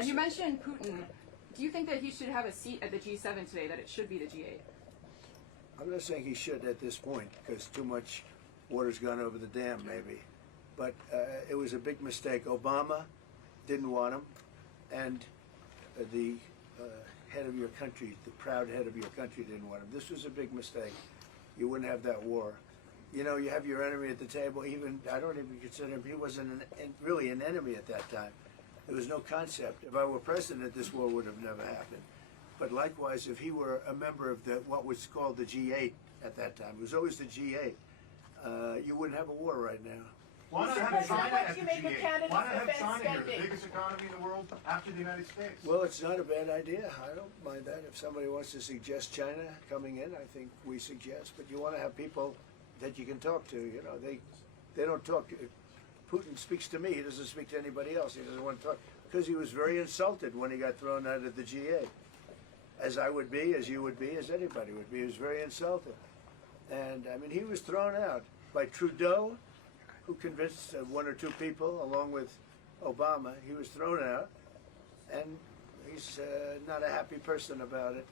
And you mentioned Putin. Do you think that he should have a seat at the G7 today, that it should be the G8? I'm not saying he should at this point, because too much water's gone over the dam, maybe. But it was a big mistake. Obama didn't want him, and the head of your country, the proud head of your country, didn't want him. This was a big mistake. You wouldn't have that war. You know, you have your enemy at the table. Even I don't even consider him. He wasn't really an enemy at that time. There was no concept. If I were president, this war would have never happened. But likewise, if he were a member of what was called the G8 at that time, it was always the G8, you wouldn't have a war right now. Why not have China at the G8? Why not have China here, the biggest economy in the world after the United States? Well, it's not a bad idea. I don't mind that. If somebody wants to suggest China coming in, I think we suggest. But you want to have people that you can talk to. You know, they don't talk. Putin speaks to me. He doesn't speak to anybody else. He doesn't want to talk because he was very insulted when he got thrown out of the G8. As I would be, as you would be, as anybody would be. He was very insulted. And, I mean, he was thrown out by Trudeau, who convinced one or two people, along with Obama. He was thrown out, and he's not a happy person about it.